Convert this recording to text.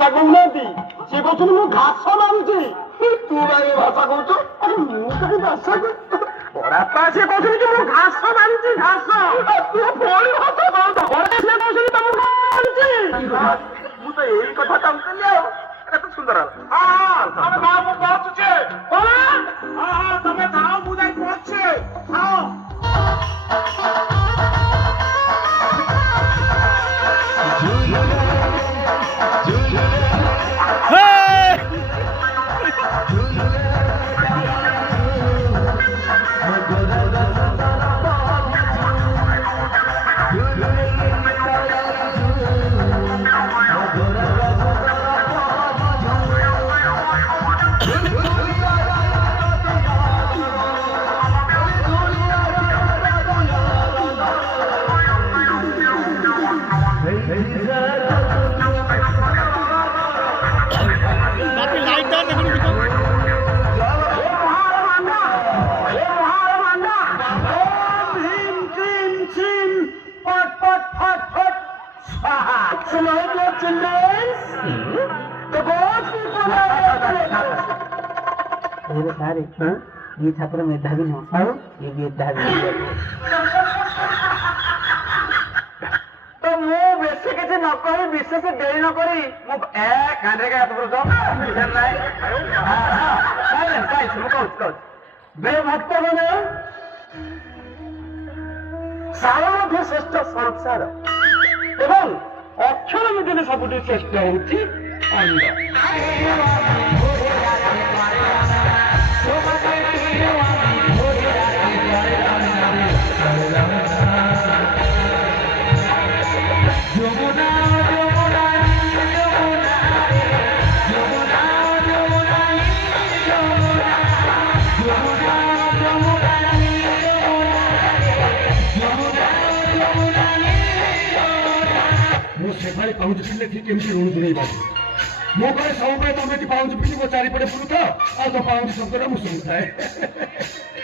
କହୁନାହାନ୍ତି ସେ କହୁଛନ୍ତି ମୁଁ ଘାସ ମାରୁଛି ତୁ ଭାଇ ଭାଷା କହୁଛୁ ଆରେ ମୁଁ କାହିଁ ଭାଷା ବଡାପା ସେ କହୁଛନ୍ତି କି ମୁଁ ଘାସ ମାରୁଛି ଘାସ ତୁ ପୁଣି ଭାଷା କହୁଛ ସେ କହୁଛନ୍ତି ତମକୁ ମାରୁଛି ମୁଁ ତ ଏଇ କଥା ଚାହୁଁଥିଲି ଆଉ କେତେ ସୁନ୍ଦର ତମେ ମା ମୁଁ ପହଞ୍ଚୁଛେ ତମେ ଥାଅ ମୁଁ ଯାଇ ପହଞ୍ଚେ ये छात्र मेधावी नौ ये मेधावी तो मु बेसी किसी न कही विशेष देरी न करी मु कांदे का हाथ पुरुष बे भक्त बने सारा मध्य श्रेष्ठ संसार एवं अक्षर मध्य सबुठ श्रेष्ठ होती पाउंज फिरले थी केमती ऋण दुई बाजू मो कहे सब तुम पाउंज फिर चारिपटे बुलुथ आ तो पाउंज शब्द मुझे शुणुए